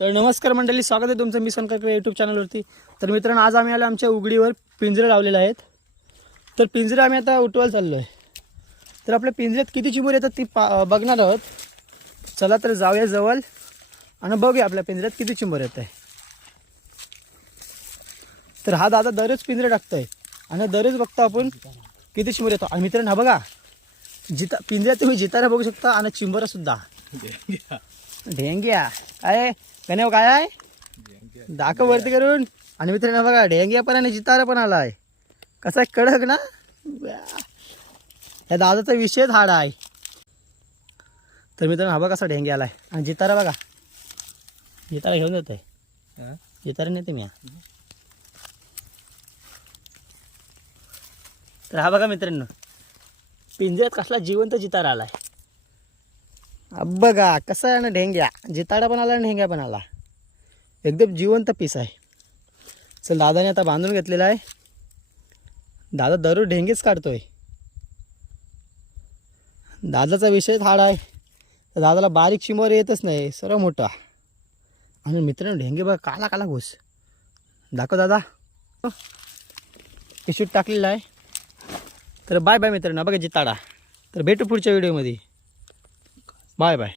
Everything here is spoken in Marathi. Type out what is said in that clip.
तर नमस्कार मंडळी, स्वागत आहे तुमचं मी सोनकर यूट्यूब चॅनलवरती. तर मित्रांनो, आज आम्ही आलो आमच्या उघडीवर पिंजरे लावलेले आहेत. तर पिंजरे आम्ही आता उठवायला चाललो आहे. तर आपल्या पिंजऱ्यात किती चिमुरे येतात ती बघणार आहोत. चला तर जाऊया जवळ आणि बघूया आपल्या पिंजऱ्यात किती चिमुरे येत आहे. तर हा दादा दररोज पिंजरे टाकतोय आणि दररोज बघतो आपण किती चिमुरे येतो. आणि मित्रांनो, हा बघा पिंजऱ्यात तुम्ही जितारा बघू शकता आणि चिंबरा सुद्धा. ढेंग्या काय कन्या काय आहे दाखव वरती करून. आणि मित्रांनो बघा, ढेंग्या पण आणि जितारा पण आलाय. कसा कडक ना, या दादाचा विषयच हाड आहे. तर मित्रांनो, हा बघा कसा ढेंग्या आलाय आणि जितारा बघा, जितारा घेऊन जात आहे. जितारा नेते मी. तर हा बघा मित्रांनो, पिंजऱ्यात कसला जिवंत जितारा आलाय. बघा कसा आहे ना ढेंग्या, जिताडा पण आला आणि ढेंग्या पण आला. एकदम जिवंत पीस आहे. चल, दादाने आता बांधून घेतलेला आहे. दादा दररोज ढेंगेच काढतोय. दादाचा विषयच हाड आहे. तर दादाला बारीक चिमोर येतच नाही, सर्व मोठा. आणि मित्रांनो, ढेंगे बघा काला काला घुस. दाखव दादा, पिशवीत टाकलेला आहे. तर बाय बाय मित्रांनो, बघा जिताडा. तर भेटू पुढच्या व्हिडिओमध्ये. Bye bye.